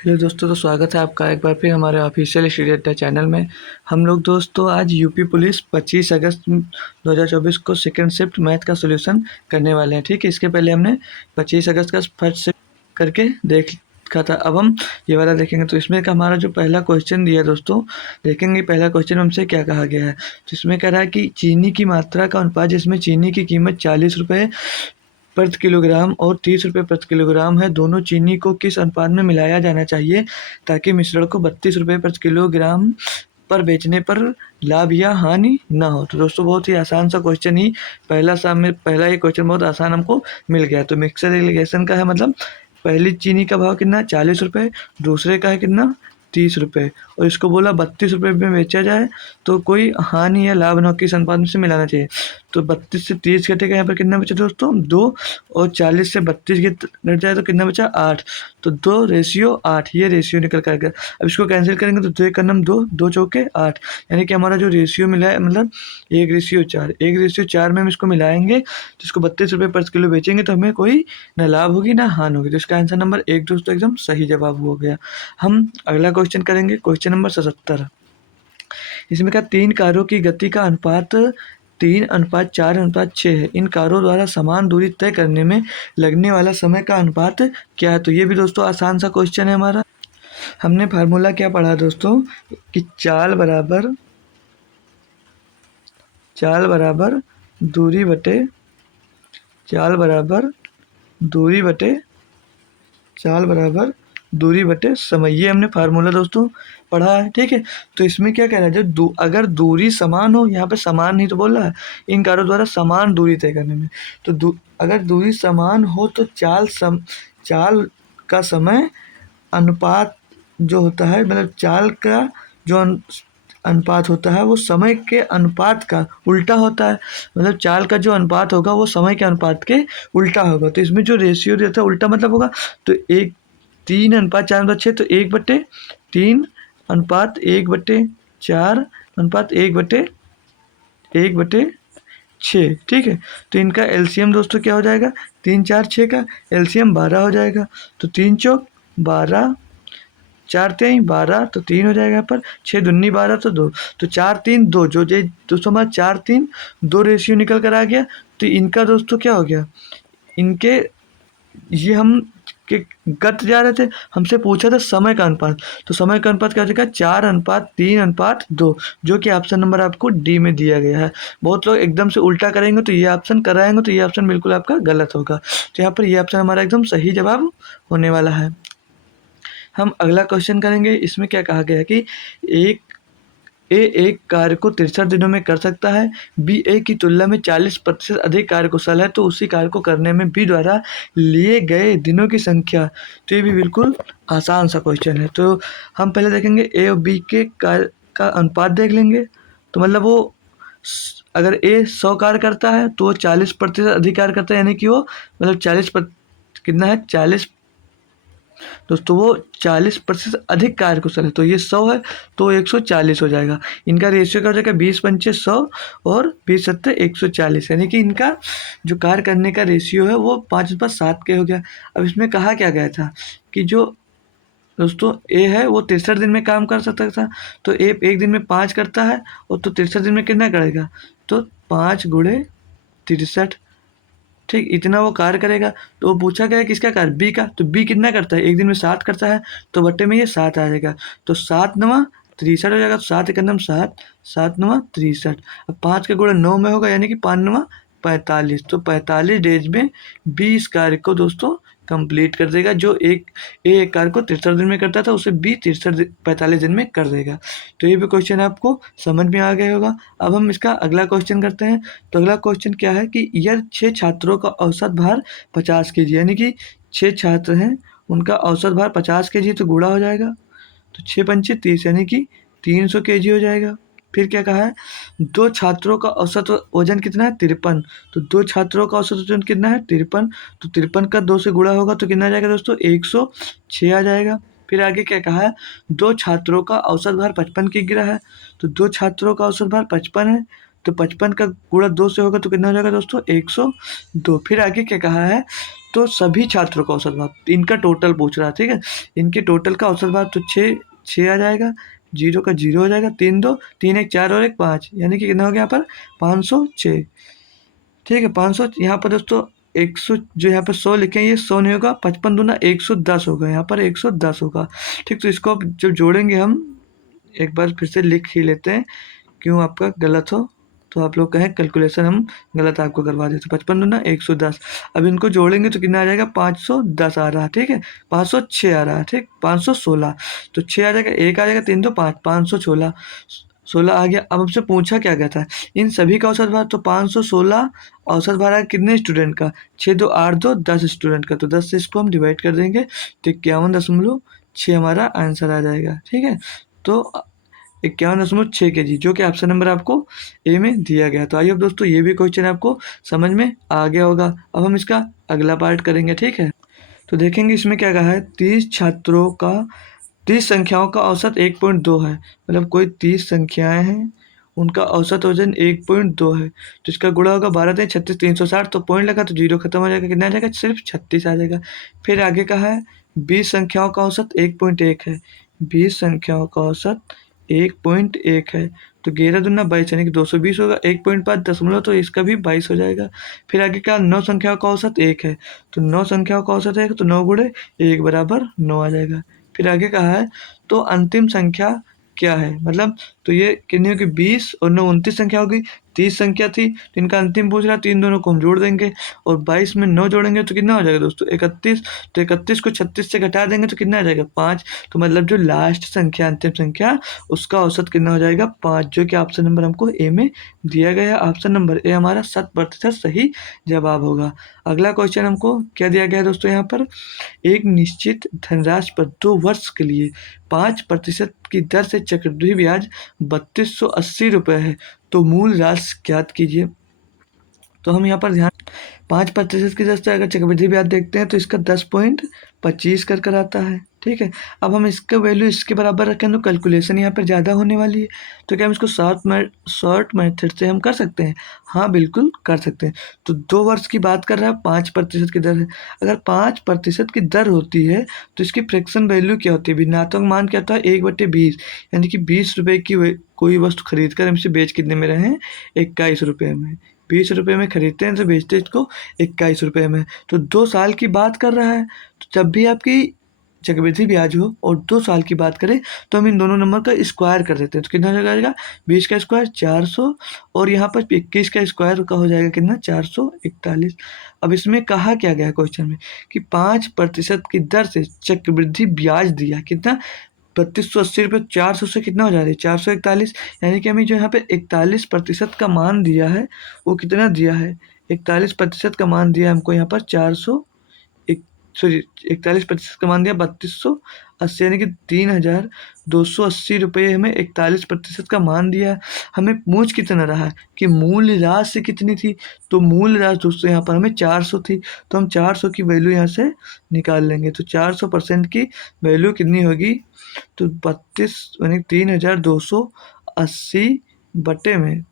Hello दोस्तों, तो स्वागत है आपका एक बार फिर हमारे ऑफिशियल स्टडी अड्डा चैनल में। हम लोग दोस्तों आज यूपी पुलिस 25 अगस्त 2024 को सेकंड शिफ्ट मैथ का सॉल्यूशन करने वाले हैं। ठीक है, इसके पहले हमने 25 अगस्त का फर्स्ट शिफ्ट करके देखा था। अब हम ये वाला देखेंगे। तो इसमें का हमारा जो पहला क्वेश्चन दिया है दोस्तों, देखेंगे पहला क्वेश्चन हमसे क्या कहा गया है। तो इसमें कह रहा है कि चीनी की मात्रा का अनुपात, जिसमें चीनी की कीमत 40 रुपये प्रति किलोग्राम और 30 रुपये प्रति किलोग्राम है, दोनों चीनी को किस अनुपात में मिलाया जाना चाहिए ताकि मिश्रण को 32 रुपये प्रति किलोग्राम पर बेचने पर लाभ या हानि ना हो। तो दोस्तों बहुत ही आसान सा क्वेश्चन ही पहला ये क्वेश्चन बहुत आसान हमको मिल गया। तो मिक्सर एलिगेशन का है, मतलब पहली चीनी का भाव कितना 40 रुपये, दूसरे का है कितना 30 रुपये, और इसको बोला 32 रुपये में बेचा जाए तो कोई हानि या लाभ ना हो, किस अनुपात में से मिलाना चाहिए। तो 32 से 30 घटेगा, यहाँ पर कितना बचा दोस्तों 2, और 40 से 32 घट जाए तो कितना बचा 8। तो 2:8 ये रेशियो निकल कर गया। अब इसको कैंसिल करेंगे तो 2 एक नम 2, 2 चौके 8, यानी कि हमारा जो रेशियो मिला है मतलब 1:4। 1:4 में हम इसको मिलाएंगे तो इसको 32 रुपये प्रति किलो बेचेंगे तो हमें कोई ना लाभ होगी ना हानि होगी। तो इसका आंसर नंबर 1 दोस्तों एकदम सही जवाब हो गया। हम अगला क्वेश्चन करेंगे, क्वेश्चन नंबर 77। इसमें क्या 3 कारों की गति का अनुपात 3:4:6 है। इन कारों द्वारा समान दूरी तय करने में लगने वाला समय का अनुपात क्या है। तो ये भी दोस्तों आसान सा क्वेश्चन है हमारा। हमने फार्मूला क्या पढ़ा दोस्तों कि चाल बराबर दूरी बटे चाल बराबर दूरी बटे चाल बराबर दूरी बटे समय, ये हमने फार्मूला दोस्तों पढ़ा है। ठीक है, तो इसमें क्या कह रहा है, जो अगर दूरी समान हो, यहाँ पे समान नहीं तो बोल रहा है इन कारों द्वारा समान दूरी तय करने में, तो अगर दूरी समान हो तो चाल का समय अनुपात जो होता है, मतलब चाल का जो अनुपात होता है वो समय के अनुपात का उल्टा होता है। मतलब चाल का जो अनुपात होगा वो समय के अनुपात के उल्टा होगा। तो इसमें जो रेशियो रहता है उल्टा मतलब होगा, तो 3:4:6, तो 1/3:4:1/4:1/6। ठीक है, तो इनका एलसीएम दोस्तों क्या हो जाएगा, 3 4 6 का एलसीएम 12 हो जाएगा। तो 3 चौक 12, 4 3 12, तो 3 हो जाएगा यहाँ पर, 6 दूनी 12 तो 2, तो 4 3 2, जो जे दोस्तों हमारा 4 3 2 रेशियो निकल कर आ गया। तो इनका दोस्तों क्या हो गया, इनके ये हम के गत जा रहे थे, हमसे पूछा था समय का अनुपात, तो समय का अनुपात क्या हो जाएगा 4:3:2, जो कि ऑप्शन नंबर आपको डी में दिया गया है। बहुत लोग एकदम से उल्टा करेंगे तो ये ऑप्शन कराएंगे, तो ये ऑप्शन बिल्कुल आपका गलत होगा। तो यहाँ पर ये ऑप्शन हमारा एकदम सही जवाब होने वाला है। हम अगला क्वेश्चन करेंगे। इसमें क्या कहा गया है कि एक कार्य को 63 दिनों में कर सकता है, बी ए की तुलना में 40% अधिक कार्यकुशल है, तो उसी कार्य को करने में बी द्वारा लिए गए दिनों की संख्या। तो ये भी बिल्कुल आसान सा क्वेश्चन है। तो हम पहले देखेंगे ए और बी के कार्य का अनुपात देख लेंगे। तो मतलब वो अगर ए 100 कार्य करता है तो वो 40% अधिक कार्य करता है, यानी कि वो मतलब 40 कितना है 40 दोस्तों, वो 40% अधिक कार्यकुशल है। तो ये 100 है तो 140 हो जाएगा। इनका रेशियो क्या हो जाएगा, 20 × 100 और 20 × 140, यानी कि इनका जो कार्य करने का रेशियो है वो 5:7 के हो गया। अब इसमें कहा क्या गया था कि जो दोस्तों ए है वो 63 दिन में काम कर सकता था, तो ए एक दिन में 5 करता है, और तो 63 दिन में कितना करेगा, तो 5 × 63, ठीक इतना वो कार्य करेगा। तो वो पूछा गया किसका कार्य, बी का। तो बी कितना करता है, एक दिन में 7 करता है, तो बट्टे में ये 7 आ जाएगा, तो 7×9 = 63 हो जाएगा। तो 7 × 7 7, 7×9 = 63। अब 5 का गुणा 9 में होगा, यानी कि 5×9 = 45। तो 45 डेज में बी इस कार्य को दोस्तों कंप्लीट कर देगा। जो एक कार्य को 63 दिन में करता था उसे बी 45 दिन में कर देगा। तो ये भी क्वेश्चन आपको समझ में आ गया होगा। अब हम इसका अगला क्वेश्चन करते हैं। तो अगला क्वेश्चन क्या है कि यह 6 छात्रों का औसत भार 50 kg, यानी कि 6 छात्र हैं, उनका औसत भार 50 kg, तो गुणा हो जाएगा, तो 6×5 = 30, यानी कि 300 kg हो जाएगा। फिर क्या कहा है, 2 छात्रों का औसत वजन कितना है 53, तो 2 छात्रों का औसत वजन कितना है 53, तो 53 का 2 से गुणा होगा तो कितना आ जाएगा दोस्तों 106 आ जाएगा। फिर आगे क्या कहा है, 2 छात्रों का औसत भार 55 किग्रा है, तो 2 छात्रों का औसत भार 55 है, तो 55 का गुणा 2 से होगा तो कितना हो जाएगा दोस्तों 102। फिर आगे क्या कहा है, तो सभी छात्रों का औसत भार, इनका टोटल पूछ रहा है, ठीक है। इनके टोटल का औसत भार तो 6 आ जाएगा, 0 का 0 हो जाएगा, 3 2 3 1 4 और 1 5, यानी कि कितना हो गया यहाँ पर 506, ठीक है। 500 यहाँ पर दोस्तों 100, जो यहाँ पर 100 लिखे हैं ये 100 नहीं होगा, 55 दूना 110 होगा, यहाँ पर 110 होगा, ठीक। तो इसको अब जब जोड़ेंगे हम, एक बार फिर से लिख ही लेते हैं, क्यों आपका गलत हो तो आप लोग कहें कैलकुलेशन हम गलत आपको करवा देते। 55 दूना 110, अब इनको जोड़ेंगे तो कितना आ जाएगा, 510 आ रहा है, ठीक है। 506 आ रहा है, ठीक। 516, तो 6 आ जाएगा, 1 आ जाएगा, 3 तो 5, 516, 16 आ गया। अब हमसे पूछा क्या गया था, इन सभी का औसत भार, तो 516 औसत भार है कितने स्टूडेंट का, 6 2 8 2 10 स्टूडेंट का, तो 10 से इसको हम डिवाइड कर देंगे तो 51.6 हमारा आंसर आ जाएगा, ठीक है। तो 51.6 kg, जो कि ऑप्शन नंबर आपको ए में दिया गया। तो आई होप दोस्तों ये भी क्वेश्चन आपको समझ में आ गया होगा। अब हम इसका अगला पार्ट करेंगे, ठीक है। तो देखेंगे इसमें क्या कहा है, 30 संख्याओं का औसत 1.2 है, मतलब कोई 30 संख्याएं हैं, उनका औसत वजन 1.2 है, तो इसका गुणा होगा 12 3 36 360, तो पॉइंट लगा तो 0 खत्म हो जाएगा, कितना आ जाएगा, सिर्फ 36 आ जाएगा। फिर आगे कहा है 20 संख्याओं का औसत 1.1 है, 20 संख्याओं का औसत 1.1 है, तो 11 दूना 22 यानी कि 220 होगा, 1.5 दशमलव, तो इसका भी 22 हो जाएगा। फिर आगे का 9 संख्याओं का औसत 1 है, तो 9 संख्याओं का औसत 1, तो 9 गुणे 1 बराबर 9 आ जाएगा। फिर आगे कहा है तो अंतिम संख्या क्या है, मतलब तो ये कितनी होगी, 20 और 9 29 संख्या होगी, 30 संख्या थी तो इनका अंतिम पूछ रहा है, तो इन दोनों को हम जोड़ देंगे और 22 में 9 जोड़ेंगे तो कितना हो जाएगा दोस्तों, 31, तो 31 को 36 से घटा देंगे तो कितना आ जाएगा, 5, तो मतलब जो लास्ट संख्या, अंतिम संख्या, उसका औसत कितना हो जाएगा, 5, जो कि ऑप्शन नंबर हमको ए में दिया गया है। ऑप्शन नंबर ए हमारा 100% सही जवाब होगा। अगला क्वेश्चन हमको क्या दिया गया है दोस्तों, यहाँ पर एक निश्चित धनराशि पर 2 वर्ष के लिए 5% की दर से चक्रवृद्धि ब्याज 3280 रुपये है, तो मूल राशि ज्ञात कीजिए। तो हम यहाँ पर ध्यान, 5% की दर से अगर चक्रवृद्धि ब्याज देखते हैं तो इसका 10.25 कर आता है, ठीक है। अब हम इसका वैल्यू इसके बराबर रखें तो कैलकुलेशन यहाँ पर ज़्यादा होने वाली है, तो क्या हम इसको शॉर्ट मेथड से हम कर सकते हैं, हाँ बिल्कुल कर सकते हैं। तो 2 वर्ष की बात कर रहा है, 5% की दर है, अगर 5% की दर होती है तो इसकी फ्रैक्शन वैल्यू क्या होती है, भिन्नात्मक मान क्या होता है, 1/20, यानी कि 20 रुपये की कोई वस्तु खरीद कर हम इसे बेच कितने में रहे हैं, 21 रुपये में, 20 रुपये में खरीदते हैं तो बेचते हैं इसको 21 रुपये में। तो 2 साल की बात कर रहा है, तो जब भी आपकी चक्रवृद्धि ब्याज हो और 2 साल की बात करें तो हम इन दोनों नंबर का स्क्वायर कर देते हैं, तो कितना हो जाएगा, 20 का स्क्वायर 400, और यहाँ पर 21 का स्क्वायर का हो जाएगा कितना, 441। अब इसमें कहा क्या गया क्वेश्चन में कि 5% की दर से चक्रवृद्धि ब्याज दिया, कितना, 3280 रुपये, 400 से कितना हो जा रहा है, 441, यानी कि हमें जो यहाँ पे 41% का मान दिया है वो कितना दिया है, 41% का मान दिया हमको यहाँ पर 41% का मान दिया 3280, यानी कि 3280 रुपये हमें 41% का मान दिया। हमें पूछ कितना रहा है कि मूल राशि कितनी थी, तो मूल राशि दोस्तों यहाँ पर हमें 400 थी, तो हम 400 की वैल्यू यहाँ से निकाल लेंगे, तो 400% की वैल्यू कितनी होगी, तो 32 यानी 3280 बटे में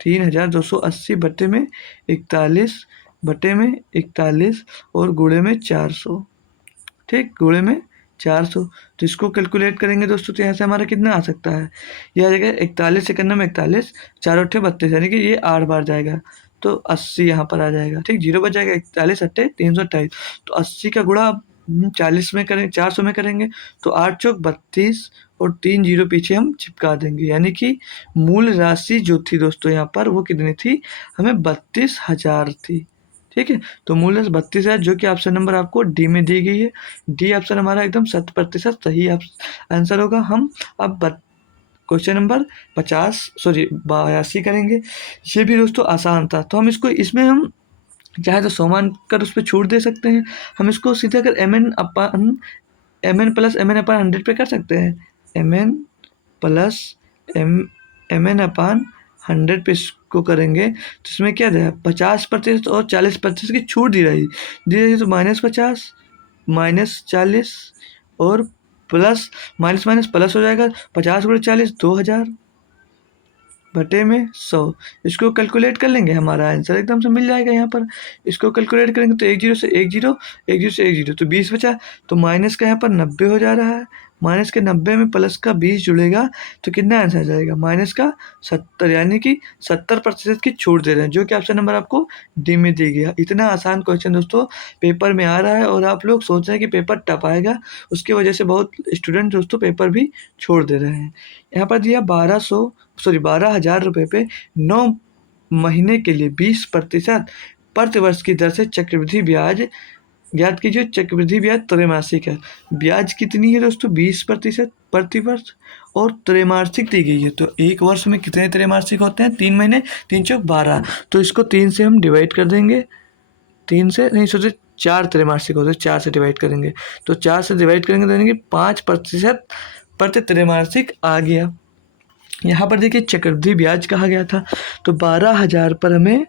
3280 बटे में 41 बटे में 41 और गुणे में 400, ठीक, गुणे में 400, तो इसको कैलकुलेट करेंगे दोस्तों तो यहाँ से हमारा कितना आ सकता है, यह आ जाएगा 41 सेकंड में 41, 4 अट्ठे 32, यानी कि ये 8 बार जाएगा, तो 80 यहाँ पर आ जाएगा, ठीक, 0 बच जाएगा, 41 अट्ठे 328, तो 80 का गुणा 40 में करेंगे, 400 में करेंगे तो 8 चौक 32 और 3 जीरो पीछे हम चिपका देंगे, यानी कि मूल राशि जो थी दोस्तों यहाँ पर वो कितनी थी, हमें 32,000 थी, ठीक है। तो मूल राशि 32,000, जो कि ऑप्शन नंबर आपको डी में दी गई है, डी ऑप्शन हमारा एकदम 100% सही आंसर होगा। हम अब क्वेश्चन नंबर 82 करेंगे, ये भी दोस्तों आसान था, तो हम इसको, इसमें हम चाहे तो 100 मान कर उस पर छूट दे सकते हैं, हम इसको सीधे अगर mn प्लस mn अपान 100 पे कर सकते हैं, mn प्लस mn अपान 100 पे इसको करेंगे तो इसमें क्या रहेगा, 50% और 40% की छूट दी रही तो -50 -40 और प्लस माइनस माइनस प्लस हो जाएगा, 50 गुणे 40 2000 बटे में 100। इसको कैलकुलेट कर लेंगे, हमारा आंसर एकदम से मिल जाएगा यहाँ पर। इसको कैलकुलेट करेंगे तो 10 से 10, 10 से 10 तो 20 बचा, तो माइनस का यहाँ पर 90 हो जा रहा है। माइनस के 90 में प्लस का 20 जुड़ेगा तो कितना आंसर आ जाएगा, माइनस का 70, यानी कि 70% की छूट दे रहे हैं, जो कि ऑप्शन नंबर आपको डी में दी गया। इतना आसान क्वेश्चन दोस्तों पेपर में आ रहा है, और आप लोग सोच रहे हैं कि पेपर टफ आएगा, उसकी वजह से बहुत स्टूडेंट दोस्तों पेपर भी छोड़ दे रहे हैं। यहाँ पर दिया 12,000 रुपये पे 9 महीने के लिए 20% प्रतिवर्ष की दर से चक्रवृद्धि ब्याज ज्ञात कीजिए। चक्रवृद्धि ब्याज त्रैमासिक है। ब्याज कितनी है दोस्तों, 20% प्रतिवर्ष, और त्रैमासिक दी गई है। तो एक वर्ष में कितने त्रैमासिक होते हैं, 3 महीने, 3 चौक 12, तो इसको 3 से हम डिवाइड कर देंगे। 3 से नहीं, सोचे 4 त्रैमासिक होते हैं, 4 से डिवाइड करेंगे, तो 4 से डिवाइड करेंगे तो यानी कि 5% प्रति त्रैमासिक आ गया। यहाँ पर देखिए चक्रवृद्धि ब्याज कहा गया था, तो 12,000 पर हमें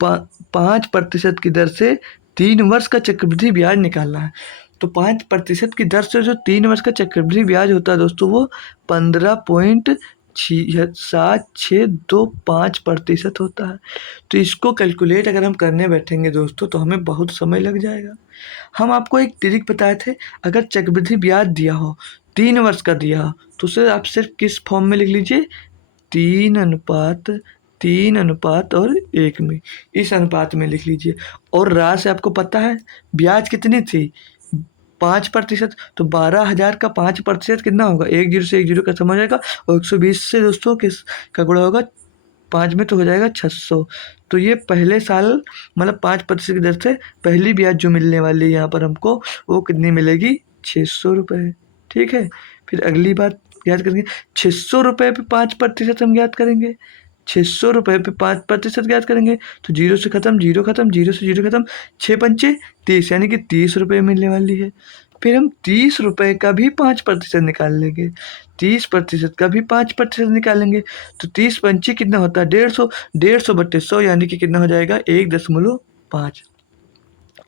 5% की दर से 3 वर्ष का चक्रवृद्धि ब्याज निकालना है। तो 5% की दर से जो 3 वर्ष का चक्रवृद्धि ब्याज होता है दोस्तों, वो 15.7625% होता है। तो इसको कैलकुलेट अगर हम करने बैठेंगे दोस्तों तो हमें बहुत समय लग जाएगा। हम आपको एक ट्रिक बताए थे, अगर चक्रवृद्धि ब्याज दिया हो, 3 वर्ष का दिया हो, तो उसे आप सिर्फ किस फॉर्म में लिख लीजिए, 3:3 और 1 में, इस अनुपात में लिख लीजिए। और राशि आपको पता है ब्याज कितनी थी, 5%, तो 12,000 का 5% कितना होगा, 10 से 10 खत्म हो जाएगा, और 120 से दोस्तों किस का गुणा होगा, 5 में तो हो जाएगा 600। तो ये पहले साल मतलब 5% की दर से पहली ब्याज जो मिलने वाली है यहाँ पर हमको, वो कितनी मिलेगी, 600 रुपये। ठीक है, फिर अगली बात याद करेंगे, 600 रुपये पे 5% हम याद करेंगे, 600 रुपये पे 5% याद करेंगे, तो 0 से खत्म, 0 खत्म, 0 से 0 खत्म, 6 पंचे 30, यानी कि 30 रुपये मिलने वाली है। फिर हम 30 रुपये का भी 5% निकाल लेंगे, 30% का भी 5% निकालेंगे, तो 30 पंचे कितना होता है, 150, 150 बट्टे 100, यानी कि कितना हो जाएगा, 1.5।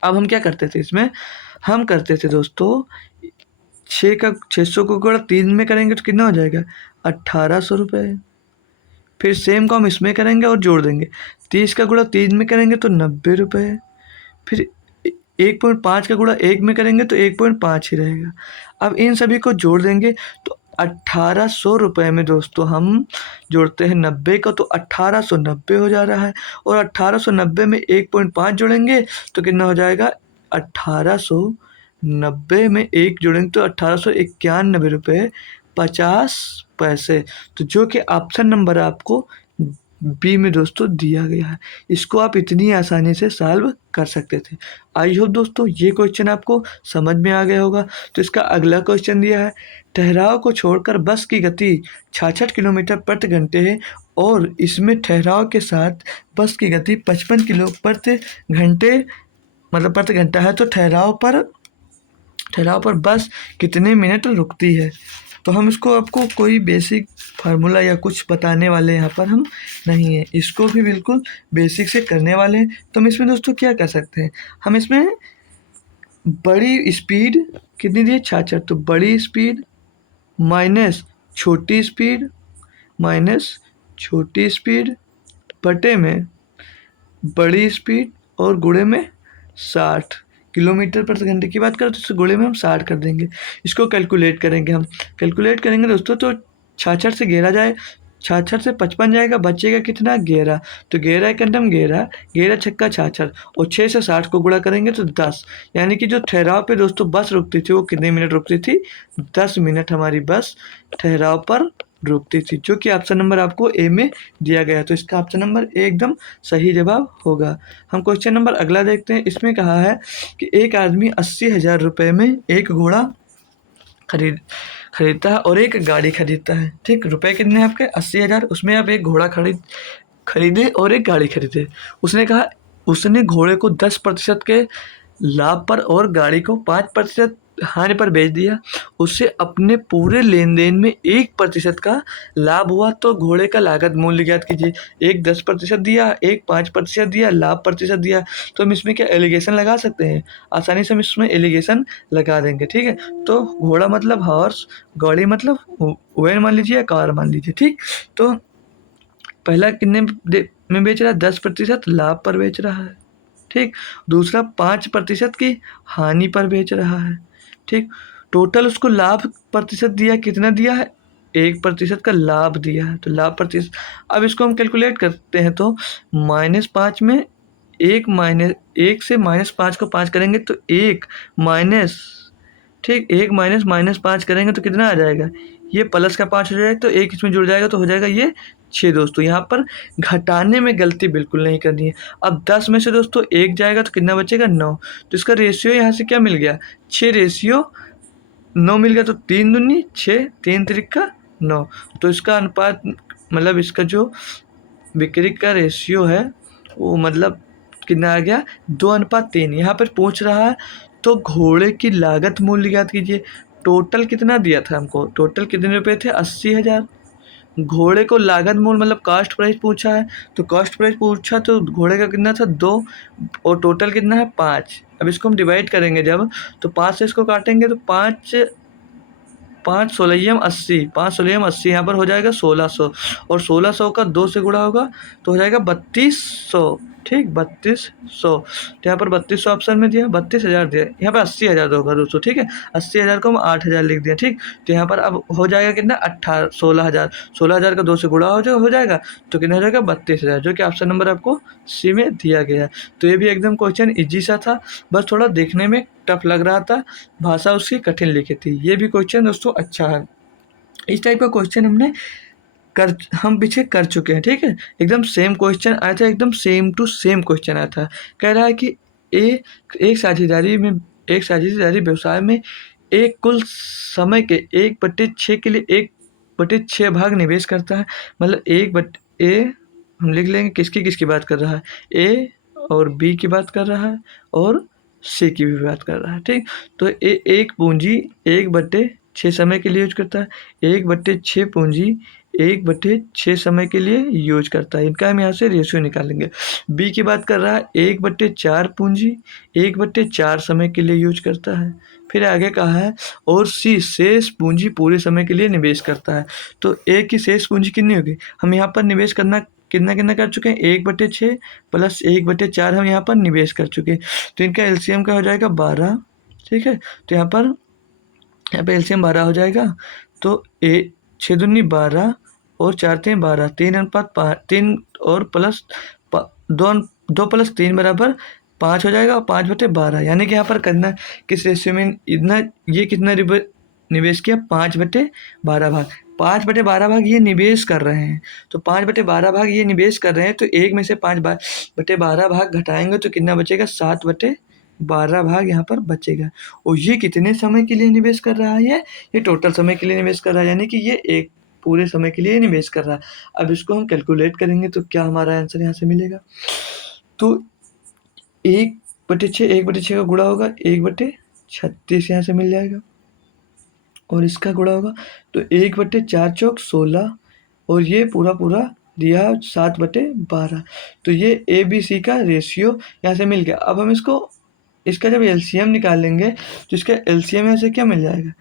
अब हम क्या करते थे इसमें, हम करते थे दोस्तों 600 को गुणा 3 में करेंगे तो कितना हो जाएगा, 1800 रुपये। फिर सेम को हम इसमें करेंगे और जोड़ देंगे, 30 का गुणा 3 में करेंगे तो 90 रुपये। फिर 1.5 का गुणा 1 में करेंगे तो 1.5 ही रहेगा। अब इन सभी को जोड़ देंगे तो 1800 रुपये में दोस्तों हम जोड़ते हैं 90 को, तो 1890 हो जा रहा है, और 1890 में 1.5 जोड़ेंगे तो कितना हो जाएगा, 1890 में 1 जोड़ेंगे तो 1891 रुपये 50 पैसे। तो जो कि ऑप्शन नंबर आपको बी में दोस्तों दिया गया है। इसको आप इतनी आसानी से सॉल्व कर सकते थे। आई होप दोस्तों ये क्वेश्चन आपको समझ में आ गया होगा। तो इसका अगला क्वेश्चन दिया है, ठहराव को छोड़कर बस की गति 66 किलोमीटर प्रति घंटे है, और इसमें ठहराव के साथ बस की गति 55 किलो प्रति घंटे मतलब प्रति घंटा है, तो ठहराव पर बस कितने मिनट रुकती है। तो हम इसको आपको कोई बेसिक फार्मूला या कुछ बताने वाले यहाँ पर हम नहीं है, इसको भी बिल्कुल बेसिक से करने वाले हैं। तो हम इसमें दोस्तों क्या कर सकते हैं, हम इसमें बड़ी स्पीड कितनी दी है, 66, तो बड़ी स्पीड माइनस छोटी स्पीड बटे में बड़ी स्पीड और गुणे में 60 किलोमीटर प्रति घंटे की बात करें तो इसे गुणे में हम 60 कर देंगे। इसको कैलकुलेट करेंगे दोस्तों, तो 66 से 11 जाए, 66 से 55 जाएगा, बचेगा कितना, 11, तो 11 एक अंडम 11, 11 छक्का 66, और 6 से 60 को गुणा करेंगे तो 10, यानी कि जो ठहराव पे दोस्तों बस रुकती थी वो कितने मिनट रुकती थी, 10 मिनट हमारी बस ठहराव पर रुकती थी, जो कि ऑप्शन नंबर आपको ए में दिया गया। तो इसका ऑप्शन नंबर ए एकदम सही जवाब होगा। हम क्वेश्चन नंबर अगला देखते हैं। इसमें कहा है कि एक आदमी 80,000 रुपये में एक घोड़ा खरीदता है और एक गाड़ी खरीदता है। ठीक, रुपए कितने हैं आपके, 80,000, उसमें आप एक घोड़ा खरीदे और एक गाड़ी खरीदे। उसने कहा उसने घोड़े को 10% के लाभ पर और गाड़ी को 5% हानि पर बेच दिया। उससे अपने पूरे लेन देन में 1% का लाभ हुआ, तो घोड़े का लागत मूल्य ज्ञात कीजिए। एक 10% दिया, एक 5% दिया, लाभ प्रतिशत दिया, तो हम इसमें क्या एलिगेशन लगा सकते हैं, आसानी से हम इसमें एलिगेशन लगा देंगे। ठीक है, तो घोड़ा मतलब हॉर्स, गाड़ी मतलब वैन मान लीजिए या कार मान लीजिए। ठीक, तो पहला कितने में बेच रहा है, 10% लाभ पर बेच रहा है, ठीक। दूसरा 5% की हानि पर बेच रहा है, ठीक। टोटल उसको लाभ प्रतिशत दिया, कितना दिया है, 1% का लाभ दिया है, तो लाभ प्रतिशत। अब इसको हम कैलकुलेट करते हैं तो -5 में एक से -5 को 5 करेंगे तो एक माइनस, ठीक, एक माइनस -5 करेंगे तो कितना आ जाएगा, ये प्लस का 5 हो जाएगा, तो एक इसमें जुड़ जाएगा तो हो जाएगा ये 6। दोस्तों यहाँ पर घटाने में गलती बिल्कुल नहीं करनी है। अब 10 में से दोस्तों एक जाएगा तो कितना बचेगा, 9। तो इसका रेशियो यहाँ से क्या मिल गया, 6 रेशियो 9 मिल गया, तो 3 दूनी 6, 3 तिरिका 9। तो इसका अनुपात मतलब इसका जो बिक्री का रेशियो है वो मतलब कितना आ गया, 2:3। यहाँ पर पूछ रहा है तो घोड़े की लागत मूल्य ज्ञात कीजिए। टोटल कितना दिया था हमको, टोटल कितने रुपए थे, 80,000। घोड़े को लागत मूल्य मतलब कास्ट प्राइस पूछा है, तो कास्ट प्राइस पूछा तो घोड़े का कितना था, 2, और टोटल कितना है, 5। अब इसको हम डिवाइड करेंगे जब, तो 5 से इसको काटेंगे तो 5 5 सोलहम 80, 5 सोलहम 80 यहाँ पर हो जाएगा 1600, और 1600 का 2 से गुणा होगा तो हो जाएगा 3200, ठीक, 3200। तो यहाँ पर 3200 ऑप्शन में दिया, 32,000 दिया, यहाँ पर 80,000 होगा दोस्तों, ठीक है। 80,000 को हम 8,000 लिख दिया, ठीक। तो यहाँ पर अब हो जाएगा कितना, 16,000, 16,000 का 2 से गुणा हो जाएगा तो कितना हो जाएगा, 32,000, जो कि ऑप्शन नंबर आपको सी में दिया गया है। तो ये भी एकदम क्वेश्चन ईजी सा था, बस थोड़ा देखने में टफ लग रहा था, भाषा उसकी कठिन लिखी थी। ये भी क्वेश्चन दोस्तों अच्छा है। इस टाइप का क्वेश्चन हम पीछे कर चुके हैं, ठीक है। एकदम सेम क्वेश्चन आया था, एकदम सेम टू सेम क्वेश्चन आया था। कह रहा है कि एक साझेदारी व्यवसाय में एक कुल समय के 1/6 के लिए 1/6 भाग निवेश करता है। मतलब ए हम लिख लेंगे किसकी किसकी बात कर रहा है, ए और बी की बात कर रहा है और सी की भी बात कर रहा है, ठीक। तो एक पूंजी 1/6 समय के लिए यूज करता है, 1/6 पूंजी 1/6 समय के लिए यूज करता है। इनका हम यहाँ से रेशियो निकालेंगे। बी की बात कर रहा है 1/4 पूंजी 1/4 समय के लिए यूज करता है। फिर आगे कहा है और सी शेष पूंजी पूरे समय के लिए निवेश करता है। तो ए की शेष पूंजी कितनी होगी, हम यहाँ पर निवेश करना कितना कितना कर चुके हैं, 1/6 प्लस 1/4 हम यहाँ पर निवेश कर चुके हैं। तो इनका एलसीएम का हो जाएगा 12, ठीक है। तो यहाँ पे एलसीएम 12 हो जाएगा। तो 6 दूनी 12 और 4 3 12, 3 और प्लस 2 प्लस 3 बराबर 5 हो जाएगा, और 5/12, यानी कि यहाँ पर करना किस रेशियो में, इतना ये कितना निवेश किया, 5/12 भाग, 5/12 भाग ये निवेश कर रहे हैं। तो 5/12 भाग ये निवेश कर रहे हैं, तो एक में से 5/12 भाग घटाएंगे तो कितना बचेगा, 7/12 भाग यहाँ पर बचेगा। और ये कितने समय के लिए निवेश कर रहा है, ये टोटल समय के लिए निवेश कर रहा है, यानी कि ये एक पूरे समय के लिए निवेश कर रहा है। अब इसको हम कैलकुलेट करेंगे तो क्या हमारा आंसर यहाँ से मिलेगा, तो 1/6 का गुणा होगा 1/36 यहाँ से मिल जाएगा, और इसका गुणा होगा तो 1/4 चौक 16, और ये पूरा पूरा दिया 7/12। तो ये ए बी सी का रेशियो यहाँ से मिल गया। अब हम इसका जब एलसीएम निकालेंगे तो इसका एलसीएम यहाँ से क्या मिल जाएगा,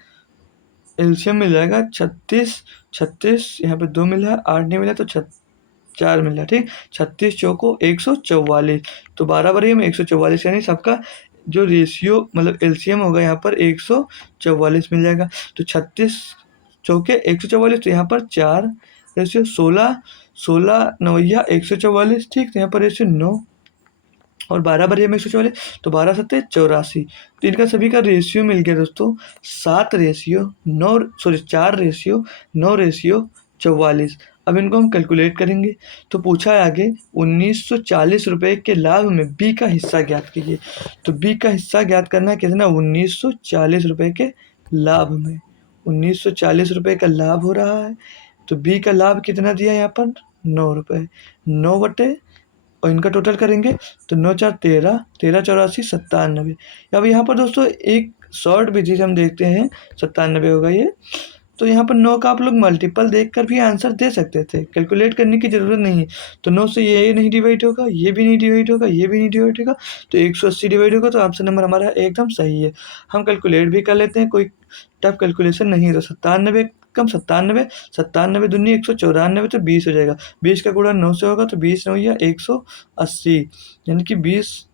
एलसीएम मिल जाएगा 36, यहाँ पे 2 मिला, 8 नहीं मिला तो 4 मिला, ठीक। 36 चौको 144, तो 12 में 144, यानी सबका जो रेशियो मतलब एलसीएम होगा यहाँ पर 144 मिल जाएगा। तो 36 चौके 144, तो यहाँ पर 4 रेशियो 16 नवैया 144, ठीक। तो यहाँ पर रेशियो 9 और 12 में 144, तो 12 सत्ते 84। तो इनका सभी का रेशियो मिल गया दोस्तों 4 रेशियो 9/44। अब इनको हम कैलकुलेट करेंगे। तो पूछा है आगे 1940 रुपये के लाभ में बी का हिस्सा ज्ञात कीजिए। तो बी का हिस्सा ज्ञात करना है कितना, 1940 रुपये के लाभ में 1940 रुपये का लाभ हो रहा है। तो बी का लाभ कितना दिया यहाँ पर, 9 रुपये, 9 बटे, और इनका टोटल करेंगे तो 9 4 13, 13 84 97। अब यहाँ पर दोस्तों एक शॉर्ट विधि से हम देखते हैं, 97 होगा ये। तो यहाँ पर 9 का आप लोग मल्टीपल देखकर भी आंसर दे सकते थे, कैलकुलेट करने की ज़रूरत नहीं। तो 9 से ये नहीं डिवाइड होगा, ये भी नहीं डिवाइड होगा, ये भी नहीं डिवाइड होगा, तो 180 डिवाइड होगा। तो ऑप्शन नंबर हमारा एकदम सही है। हम कैलकुलेट भी कर लेते हैं, कोई टफ कैलकुलेशन नहीं है। तो 97 कम 97, 97 दूनी 194, तो 20 हो जाएगा। 20 का गुणा 9 से होगा तो 20 9 या 180, यानी कि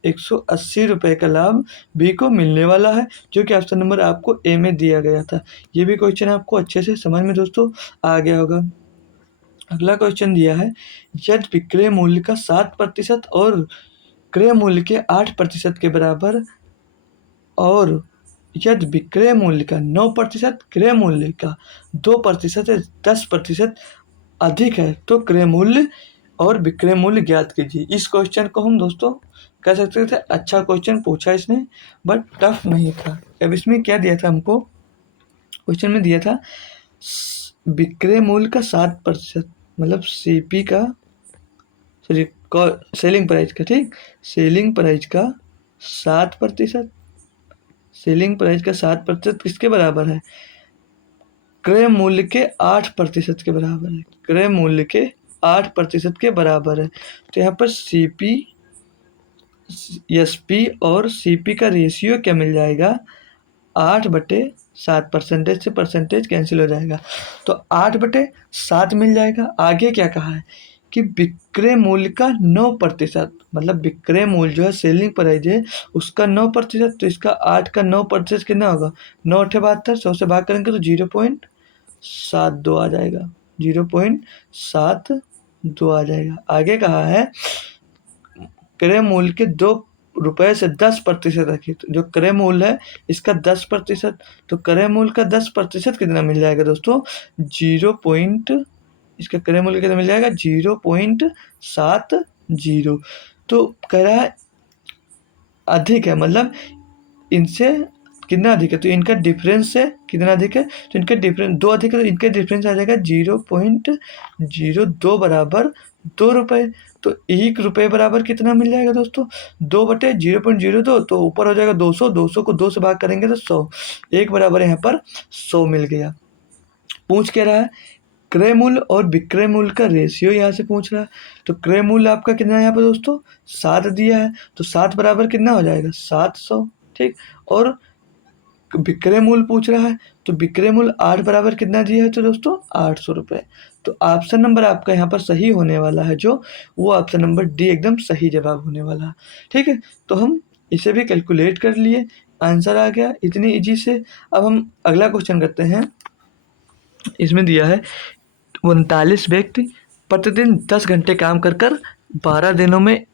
180 रुपये का लाभ बी को मिलने वाला है, जो कि ऑप्शन नंबर आपको ए में दिया गया था। ये भी क्वेश्चन आपको अच्छे से समझ में दोस्तों आ गया होगा। अगला क्वेश्चन दिया है, यदि विक्रय मूल्य का 7% और क्रय मूल्य के 8% के बराबर और यदि विक्रय मूल्य का 9%, क्रय मूल्य का 2% या 10% अधिक है तो क्रय मूल्य और विक्रय मूल्य ज्ञात कीजिए। इस क्वेश्चन को हम दोस्तों कह सकते थे अच्छा क्वेश्चन पूछा इसने, बट टफ नहीं था। अब इसमें क्या दिया था हमको, क्वेश्चन में दिया था विक्रय मूल्य का 7%, मतलब सीपी का, सॉरी सेलिंग प्राइस का, ठीक, सेलिंग प्राइस का 7%, सेलिंग प्राइस का 7% किसके बराबर है, क्रय मूल्य के 8% के बराबर है, क्रय मूल्य के 8% के बराबर है। तो यहाँ पर सीपी, एसपी और सीपी का रेशियो क्या मिल जाएगा, 8/7, परसेंटेज से परसेंटेज कैंसिल हो जाएगा, तो 8/7 मिल जाएगा। आगे क्या कहा है कि विक्रय मूल्य का 9%, मतलब विक्रय मूल्य जो है सेलिंग प्राइस है उसका 9%, तो इसका 8 का 9% कितना होगा, 9 8 72, 100 से भाग करेंगे तो 0.72 आ जाएगा, 0.72 आ जाएगा। आगे कहा है क्रय मूल्य के 2 रुपये से 10% रखिए, तो जो क्रय मूल्य है इसका 10%, तो क्रय मूल्य का 10% कितना मिल जाएगा दोस्तों, इसका क्रय मूल्य कितना मिल जाएगा, 0.70। तो कह रहा है अधिक है, मतलब इनसे कितना अधिक है, तो इनका डिफरेंस से कितना अधिक है, तो इनका डिफरेंस 2 अधिक है, तो इनका डिफरेंस आ जाएगा 0.02 बराबर 2 रुपये। तो 1 रुपये बराबर कितना मिल जाएगा दोस्तों, 2/0.02, तो ऊपर हो जाएगा 200, 200 को 2 से भाग करेंगे तो 100, 1 बराबर यहाँ पर 100 मिल गया। पूछ क्या रहा है, क्रय मूल्य और विक्रय मूल्य का रेशियो यहाँ से पूछ रहा है। तो क्रय मूल्य आपका कितना है यहाँ पर दोस्तों, 7 दिया है, तो 7 बराबर कितना हो जाएगा, 700, ठीक। और विक्रय मूल्य पूछ रहा है, तो विक्रय मूल्य 8 बराबर कितना दिया है, तो दोस्तों 800 रुपये। तो ऑप्शन नंबर आपका यहाँ पर सही होने वाला है, जो वो ऑप्शन नंबर डी एकदम सही जवाब होने वाला है, ठीक है। तो हम इसे भी कैलकुलेट कर लिए, आंसर आ गया इतनी इजी से। अब हम अगला क्वेश्चन करते हैं। इसमें दिया है 39 व्यक्ति प्रतिदिन 10 घंटे काम कर 12 दिनों में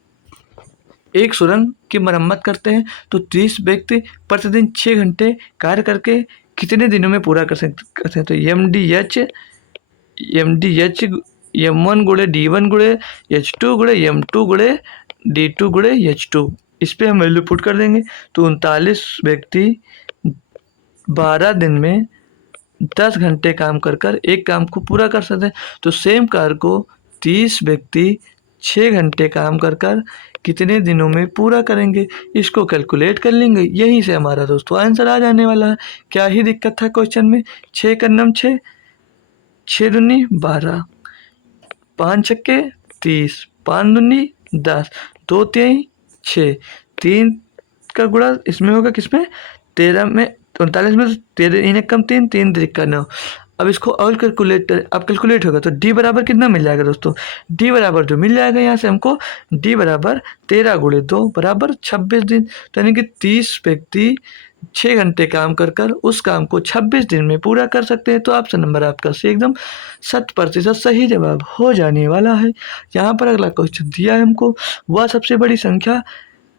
एक सुरंग की मरम्मत करते हैं, तो 30 व्यक्ति प्रतिदिन 6 घंटे कार्य करके कितने दिनों में पूरा कर सकते हैं। तो एम डी एच M1 गुणे D1 गुणे H2 गुणे M2 गुणे D2 गुणे H2, इस पर हम वैल्यू पुट कर देंगे। तो 39 व्यक्ति 12 दिन में 10 घंटे काम कर एक काम को पूरा कर सकते हैं, तो सेम कार्य को 30 व्यक्ति 6 घंटे काम कर कितने दिनों में पूरा करेंगे, इसको कैलकुलेट कर लेंगे, यहीं से हमारा दोस्तों आंसर आ जाने वाला है। क्या ही दिक्कत था क्वेश्चन में, 6 का नम 6, 6 दूनी 12, 5 छक्के 30, 5 दूनी 10, 2 तिहाई 6, 3 का गुणा इसमें होगा किसमें, 13 में, 39 में, 13 कम 3, 3 3 9। अब इसको और कैलकुलेट करें, अब कैलकुलेट होगा तो डी बराबर कितना मिल जाएगा दोस्तों, डी बराबर जो मिल जाएगा यहाँ से हमको, डी बराबर 13 गुणे 2 बराबर 26 दिन। तो यानी कि 30 व्यक्ति 6 घंटे काम कर उस काम को 26 दिन में पूरा कर सकते हैं। तो ऑप्शन नंबर आपका सी एकदम 100% सही जवाब हो जाने वाला है। यहाँ पर अगला क्वेश्चन दिया है हमको, वह सबसे बड़ी संख्या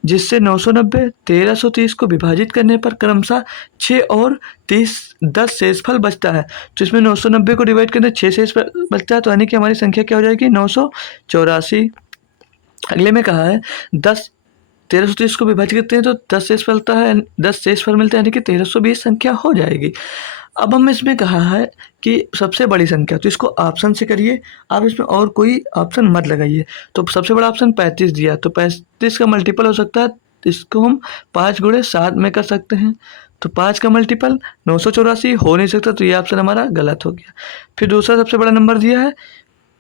जिससे 990 1330 को विभाजित करने पर क्रमशः 6 और 10 शेषफल बचता है। तो इसमें 990 को डिवाइड करने 6 शेषफल बचता है, तो यानी कि हमारी संख्या क्या हो जाएगी, 984। अगले में कहा है 1330 को विभाजित करते हैं तो 10 शेषफल मिलता है, 10 शेषफल मिलता है, यानी कि 1320 संख्या हो जाएगी। अब हम इसमें कहा है कि सबसे बड़ी संख्या, तो इसको ऑप्शन से करिए, आप इसमें और कोई ऑप्शन मत लगाइए। तो सबसे बड़ा ऑप्शन 35 दिया, तो 35 का मल्टीपल हो सकता है, इसको हम 5 गुणे 7 में कर सकते हैं। तो 5 का मल्टीपल 984 हो नहीं सकता, तो ये ऑप्शन हमारा गलत हो गया। फिर दूसरा सबसे बड़ा नंबर दिया है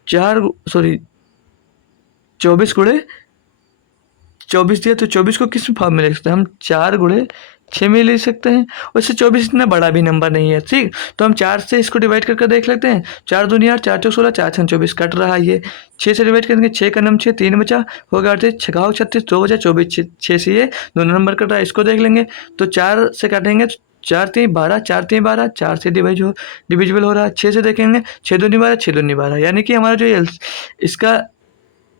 24 गुणे 24 दिया, तो 24 को किस फॉर्म में लिख सकते हैं हम, 4 गुणे 6 में ले सकते हैं। वैसे 24 इतना बड़ा भी नंबर नहीं है, ठीक। तो हम 4 से इसको डिवाइड करके देख लेते हैं। 4 दूनी 8, 4 चौक 16, 4 छन 24 कट रहा है ये। 6 से डिवाइड करेंगे, 6 का नम 6, 3 बचा, हो गया 38, 6 36, 2 बचा 24, 6 से ये दोनों नंबर कट रहा है। इसको देख लेंगे तो 4 से काटेंगे, 4 3 12, 4 3 12, 4 से डिविजिबल हो रहा है। 6 से देखेंगे, 6 दूनी 12, 6 दूनी 12, यानी कि हमारा जो इसका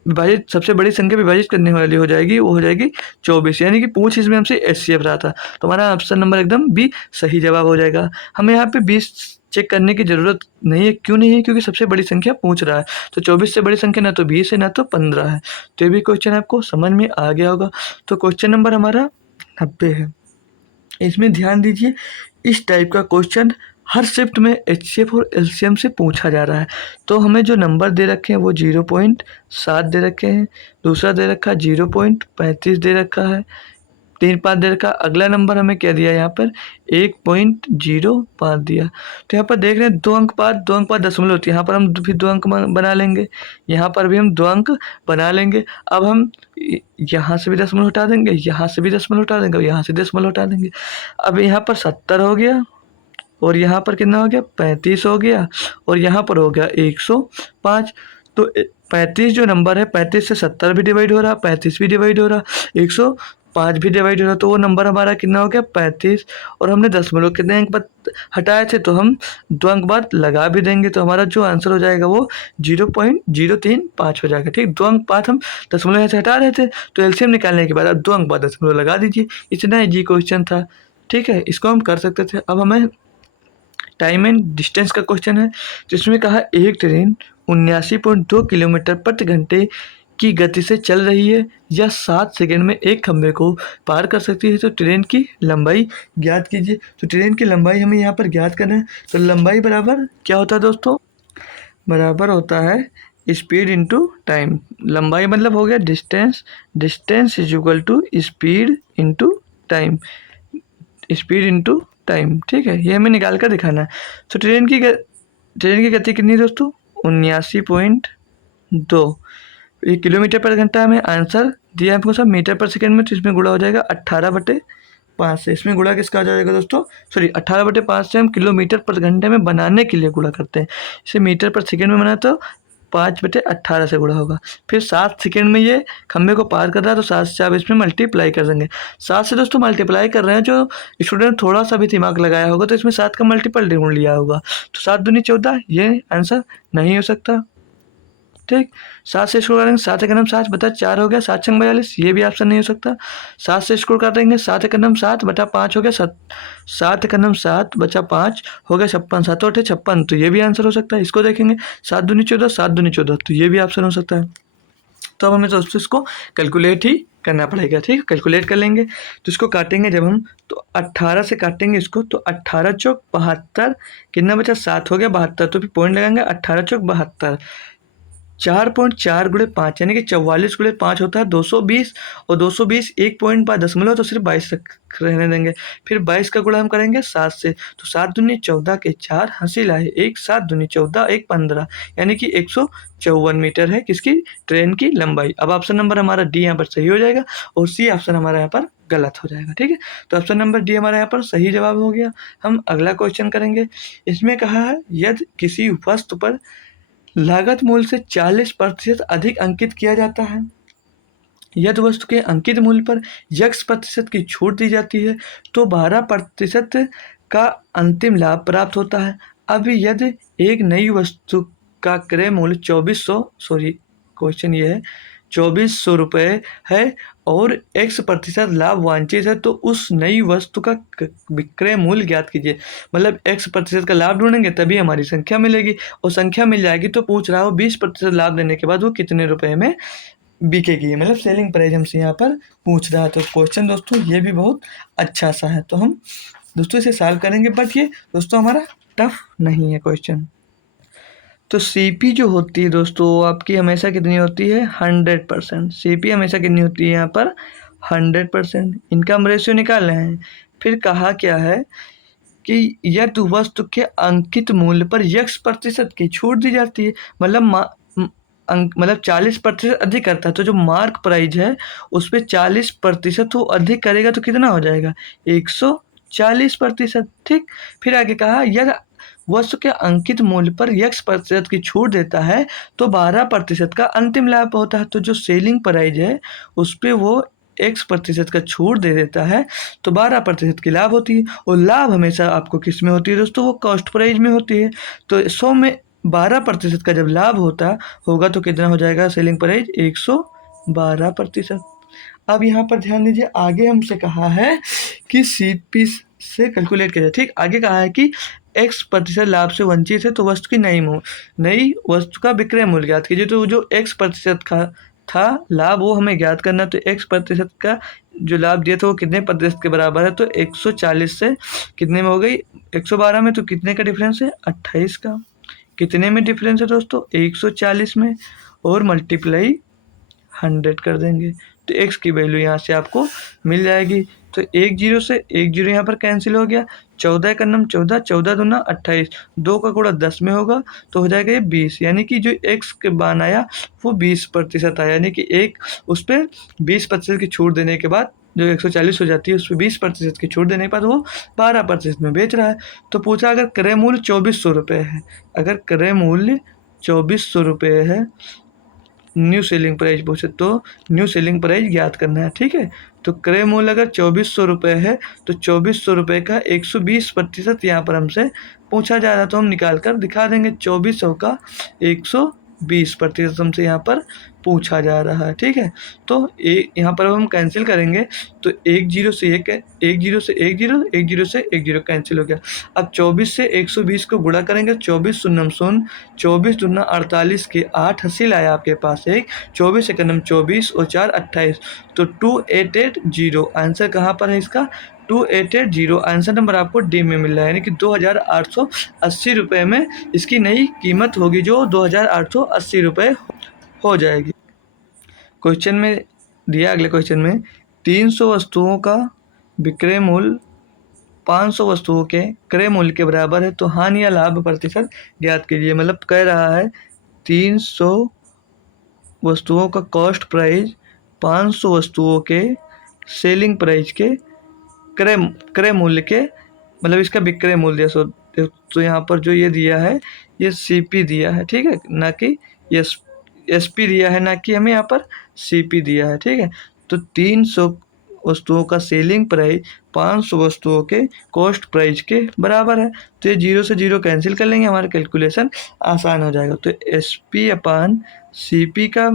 विभाजित सबसे बड़ी संख्या विभाजित करने वाली हो जाएगी, वो हो जाएगी 24, यानी कि पूछ इसमें हमसे एचसीएफ रहा था, तो हमारा ऑप्शन नंबर एकदम बी सही जवाब हो जाएगा। हमें यहाँ पे 20 चेक करने की ज़रूरत नहीं है, क्यों नहीं है, क्योंकि सबसे बड़ी संख्या पूछ रहा है। तो 24 से बड़ी संख्या ना तो 20 है ना तो 15 है। तो ये भी क्वेश्चन आपको समझ में आ गया होगा। तो क्वेश्चन नंबर हमारा 90 है। इसमें ध्यान दीजिए, इस टाइप का क्वेश्चन हर शिफ्ट में एचसीएफ और एलसीएम से पूछा जा रहा है। तो हमें जो नंबर दे रखे हैं वो 0.7 दे रखे हैं, दूसरा दे रखा है 0.35 दे रखा है, 3 5 दे रखा। अगला नंबर हमें क्या दिया यहाँ पर 1.05 दिया। तो यहाँ पर देख रहे हैं 2 अंक बाद 2 अंक बाद दशमलव होती है, यहाँ पर हम फिर 2 अंक बना लेंगे, यहाँ पर भी हम 2 अंक बना लेंगे। अब हम यहाँ से भी दशमलव हटा देंगे, यहाँ से भी दशमलव हटा देंगे, यहाँ से दशमलव हटा देंगे। अब यहाँ पर 70 हो गया, और यहाँ पर कितना हो गया 35 हो गया, और यहाँ पर हो गया 105। तो 35 जो नंबर है, 35 से 70 भी डिवाइड हो रहा, 35 भी डिवाइड हो रहा, 105 भी डिवाइड हो रहा, तो वो नंबर हमारा कितना हो गया 35। और हमने दशमलव कितने अंक बाद हटाए थे, तो हम 2 अंक बाद लगा भी देंगे, तो हमारा जो आंसर हो जाएगा वो 0.035 हो जाएगा, ठीक। 2 अंक बाद हम दशमलव यहाँ से हटा रहे थे, तो एलसीएम निकालने के बाद आप 2 अंक बाद दशमलव लगा दीजिए। इतना इजी क्वेश्चन था, ठीक है, इसको हम कर सकते थे। अब हमें टाइम एंड डिस्टेंस का क्वेश्चन है, जिसमें कहा एक ट्रेन 79.2 किलोमीटर प्रति घंटे की गति से चल रही है, या 7 सेकंड में एक खंभे को पार कर सकती है, तो ट्रेन की लंबाई ज्ञात कीजिए। तो ट्रेन की लंबाई हमें यहाँ पर ज्ञात करना है। तो लंबाई बराबर क्या होता है दोस्तों, बराबर होता है स्पीड इंटू टाइम। लंबाई मतलब हो गया distance, distance is equal to speed into time, speed into time, ठीक है, ये हमें निकाल कर दिखाना है। तो ट्रेन की गति कितनी है दोस्तों 79.2, ये किलोमीटर पर घंटा हमें आंसर दिया है हमको सब मीटर पर सेकंड में, तो इसमें गुणा हो जाएगा 18/5 से। इसमें गुणा किसका आ जाएगा दोस्तों, सॉरी 18/5 से हम किलोमीटर पर घंटे में बनाने के लिए गुणा करते हैं, इसे मीटर पर सेकंड में बना तो 5/18 से गुणा होगा। फिर 7 सेकंड में ये खंभे को पार कर रहा है, तो 7 से आप इसमें मल्टीप्लाई कर देंगे। 7 से दोस्तों मल्टीप्लाई कर रहे हैं, जो स्टूडेंट थोड़ा सा भी दिमाग लगाया होगा तो इसमें 7 का मल्टीपल ढूंढ लिया होगा, तो 7 दूनी 14, ये आंसर नहीं हो सकता, ठीक। 7 से स्कोर करेंगे, 7 एकम 7 बटा 4 हो गया, 7 छंग 42, ये भी ऑप्शन नहीं हो सकता। 7 से स्कोर करेंगे, 7 एकम 7 बटा 5 हो गया, 7 एकम 7 बचा 5 हो गया 56, 7 8 56, तो ये भी आंसर हो सकता है। इसको देखेंगे 7 दूनी 14, 7 दूनी 14, तो ये भी ऑप्शन हो सकता है। तो अब हमें दोस्तों इसको कैलकुलेट ही करना पड़ेगा, ठीक है, कैलकुलेट कर लेंगे। तो इसको काटेंगे जब हम, तो 18 से काटेंगे इसको, तो 18 चौक 72, कितना बचा 7 हो गया 72, तो फिर पॉइंट लगाएंगे 18 चौक 72, 4.4 गुणे 5 यानी कि 44 गुणे 5 होता है 220, और 220 1 पॉइंट बाद दशमलव, तो सिर्फ 22 रहने देंगे। फिर 22 का गुणा हम करेंगे 7 से, तो 7 दूनी 14 के 4 हंसी लाए 1, 7 दूनी 14 1 15, यानी कि 154 मीटर है किसकी ट्रेन की लंबाई। अब ऑप्शन नंबर हमारा डी यहाँ पर सही हो जाएगा, और सी ऑप्शन हमारा यहाँ पर गलत हो जाएगा, ठीक है। तो ऑप्शन नंबर डी हमारा यहाँ पर सही जवाब हो गया। हम अगला क्वेश्चन करेंगे। इसमें कहा है यदि किसी वस्तु पर लागत मूल्य से 40% अधिक अंकित किया जाता है, यदि वस्तु के अंकित मूल्य पर x% की छूट दी जाती है, तो 12% का अंतिम लाभ प्राप्त होता है। अब यदि एक नई वस्तु का क्रय मूल्य 2400 रुपये है और x% लाभ वांछित है, तो उस नई वस्तु का विक्रय मूल्य ज्ञात कीजिए। मतलब x% का लाभ ढूंढेंगे तभी हमारी संख्या मिलेगी, और संख्या मिल जाएगी तो पूछ रहा हो 20% लाभ देने के बाद वो कितने रुपए में बिकेगी, मतलब सेलिंग प्राइस हमसे यहाँ पर पूछ रहा है। तो क्वेश्चन दोस्तों ये भी बहुत अच्छा सा है, तो हम दोस्तों इसे सॉल्व करेंगे, बट ये दोस्तों हमारा टफ नहीं है क्वेश्चन। तो सीपी जो होती है दोस्तों आपकी हमेशा कितनी होती है 100%, सीपी हमेशा कितनी होती है यहाँ पर 100%। इनकम रेशियो निकाल रहे हैं। फिर कहा क्या है कि यदि वस्तु के अंकित मूल्य पर x% की छूट दी जाती है, मतलब अंक मतलब 40% अधिक करता है, तो जो मार्क प्राइज है उस पे 40% वो अधिक करेगा तो कितना हो जाएगा 140%। ठीक। फिर आगे कहा यदि वस्तु के अंकित मूल्य पर x% की छूट देता है तो 12% का अंतिम लाभ होता है। तो जो सेलिंग प्राइस है उस पे वो x% का छूट दे देता है तो 12% की लाभ होती है। और लाभ हमेशा आपको किस में होती है दोस्तों, वो कॉस्ट प्राइस में होती है। तो 100 में 12% का जब लाभ होगा तो कितना हो जाएगा सेलिंग प्राइस 112%। अब यहाँ पर ध्यान दीजिए, आगे हमसे कहा है कि सीपी से कैलकुलेट किया जाए। ठीक, आगे कहा है कि x% लाभ से वंचित है तो वस्तु की नई वस्तु का विक्रय मूल्य ज्ञात कीजिए। तो जो x% का था लाभ वो हमें ज्ञात करना, तो x% का जो लाभ दिया था वो कितने प्रतिशत के बराबर है, तो 140 से कितने में हो गई 112 में, तो कितने का डिफरेंस है 28 का। कितने में डिफरेंस है दोस्तों 140 में, और मल्टीप्लाई 100 कर देंगे तो x की वैल्यू यहाँ से आपको मिल जाएगी। तो एक जीरो से एक जीरो यहाँ पर कैंसिल हो गया, 14 का नम 14, 14 दूना 28, 2 का गुणा 10 में होगा तो हो जाएगा ये 20। यानी कि जो x के मान आया वो 20% आया, यानी कि एक उस पर 20% की छूट देने के बाद जो 140 हो जाती है उस पर 20% की छूट देने के बाद वो 12% में बेच रहा है। तो पूछा अगर क्रय मूल्य 2400 रुपये है, अगर क्रय मूल्य 2400 रुपये है, न्यू सेलिंग प्राइस पूछे तो न्यू सेलिंग प्राइस ज्ञात करना है। ठीक है, तो क्रय मूल्य अगर 2400 रुपये है तो 2400 रुपये का 120% यहाँ पर हमसे पूछा जा रहा है, तो हम निकाल कर दिखा देंगे। 2400 का 120% हमसे यहाँ पर पूछा जा रहा है। ठीक है, तो यहाँ पर हम कैंसिल करेंगे तो एक जीरो से एक जीरो से एक जीरो, एक जीरो से एक जीरो कैंसिल हो गया। अब 24 से 120 को गुणा करेंगे, 24 शून्यम शून्य, 24 दूना 48 के 8 हासिल आया आपके पास एक, 24 एकनम 24 और 4 28, तो 2880 आंसर कहाँ पर है इसका 2880। आंसर नंबर आपको डी में मिल रहा है, यानी कि 2880 रुपये में इसकी नई कीमत होगी जो 2880 रुपये हो जाएगी। क्वेश्चन में दिया, अगले क्वेश्चन में 300 वस्तुओं का विक्रय मूल्य 500 वस्तुओं के क्रय मूल्य के बराबर है तो हानि या लाभ प्रतिशत ज्ञात कीजिए। मतलब कह रहा है 300 वस्तुओं का कॉस्ट प्राइस 500 वस्तुओं के सेलिंग प्राइस के क्रय मूल्य के, मतलब इसका विक्रय मूल्य। तो यहाँ पर जो ये दिया है ये सीपी दिया है, ठीक है, ना कि एसपी दिया है, ना कि हमें यहाँ पर सीपी दिया है। ठीक है, तो 300 वस्तुओं का सेलिंग प्राइस 500 वस्तुओं के कॉस्ट प्राइस के बराबर है, तो ये जीरो से जीरो कैंसिल कर लेंगे, हमारा कैलकुलेशन आसान हो जाएगा। तो SP अपान CP का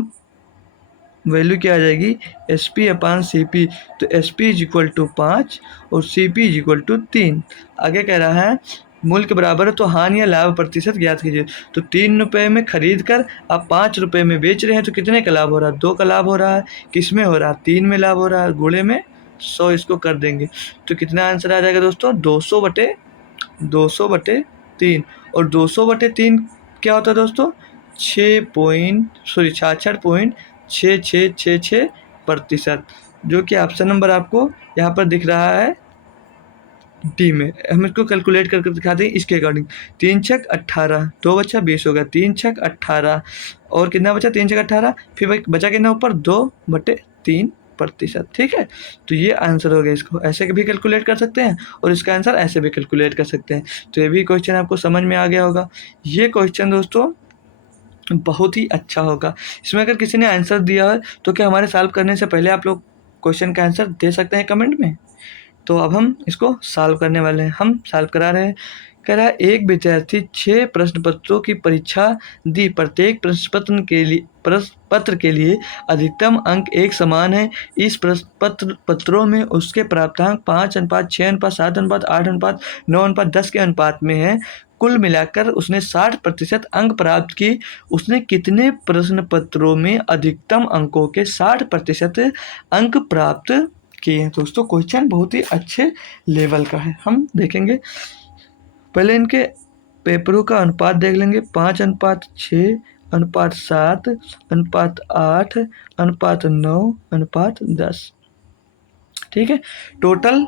वैल्यू क्या आ जाएगी SP अपान CP, तो SP इज इक्वल टू 5 और CP इज इक्वल टू 3। आगे कह रहा है मूल्य के बराबर है तो हानि या लाभ प्रतिशत ज्ञात कीजिए। तो 3 रुपये में खरीद कर आप 5 रुपये में बेच रहे हैं तो कितने का लाभ हो रहा है 2 का लाभ हो रहा है। किस में हो रहा है 3 में लाभ हो रहा है, गुणे में 100 इसको कर देंगे तो कितना आंसर आ जाएगा दोस्तों 200/3। और 200/3 क्या होता है दोस्तों 66.6666%, जो कि ऑप्शन नंबर आपको यहाँ पर दिख रहा है डी में। हम इसको कैलकुलेट करके दिखाते हैं इसके अकॉर्डिंग। 3 छक 18, 2 बचा 20 हो गया, 3 छक 18 और कितना बचा 3 छक 18, फिर बचा कितना ऊपर 2/3%। ठीक है, तो ये आंसर हो गया। इसको ऐसे भी कैलकुलेट कर सकते हैं और इसका आंसर ऐसे भी कैलकुलेट कर सकते हैं। तो ये भी क्वेश्चन आपको समझ में आ गया होगा। ये क्वेश्चन दोस्तों बहुत ही अच्छा होगा। इसमें अगर किसी ने आंसर दिया है तो क्या हमारे सॉल्व करने से पहले आप लोग क्वेश्चन का आंसर दे सकते हैं कमेंट में। तो अब हम इसको सॉल्व करने वाले हैं, हम सॉल्व करा रहे हैं। कह रहा है एक विद्यार्थी 6 प्रश्न पत्रों की परीक्षा दी, प्रत्येक प्रश्न पत्र के लिए अधिकतम अंक एक समान है। इस प्रश्न पत्रों में उसके प्राप्तांक 5:6, 7, 8, 9, 10 के अनुपात में है। कुल मिलाकर उसने 60% अंक प्राप्त की। उसने कितने प्रश्न पत्रों में अधिकतम अंकों के 60% अंक प्राप्त किए हैं। दोस्तों क्वेश्चन बहुत ही अच्छे लेवल का है, हम देखेंगे। पहले इनके पेपरों का अनुपात देख लेंगे, 5:6, 7, 8, 9, 10। ठीक है, टोटल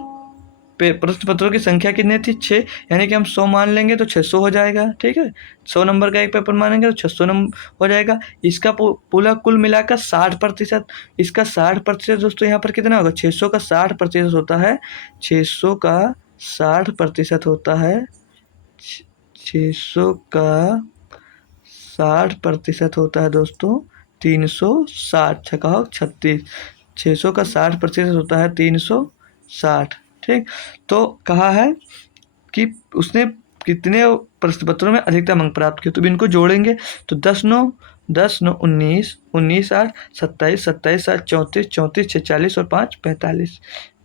प्रश्न पत्रों की संख्या कितनी थी 6, यानी कि हम 100 मान लेंगे तो 600 हो जाएगा। ठीक है, 100 नंबर का एक पेपर मानेंगे तो 600 नंबर हो जाएगा। इसका पूरा कुल मिलाकर 60%, इसका 60% दोस्तों यहाँ पर कितना होगा, 600 का 60% होता है, 600 का 60% होता है, 600 का 60% होता है दोस्तों 360, छका हो 36, 600 का 60% होता है 360। ठीक, तो कहा है कि उसने कितने प्रश्न पत्रों में अधिकतम अंक प्राप्त किए, तो इनको जोड़ेंगे तो 10 9 19, 19 8 27, 27 7 34, 34 6 40 और 5 45,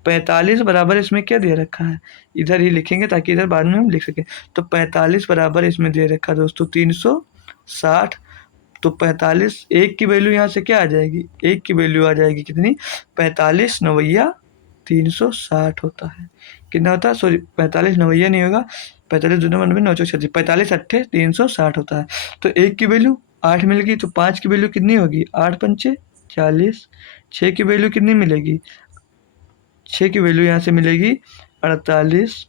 45 बराबर इसमें क्या दे रखा है, इधर ही लिखेंगे ताकि इधर बाद में हम लिख सकें। तो 45 बराबर इसमें दे रखा है दोस्तों 360। तो 45, एक की वैल्यू यहाँ से क्या आ जाएगी, एक की वैल्यू आ जाएगी कितनी, 45 नवैया 360 होता है। कितना होता है, सॉरी 45 नवैया नहीं होगा, 45 दूना 90 9 36, 45 अट्ठे 360 होता है। तो एक की वैल्यू 8 मिल गई, तो 5 की वैल्यू कितनी होगी, 8 पंचे 40, 6 की वैल्यू कितनी मिलेगी, 6 की वैल्यू यहाँ से मिलेगी 48,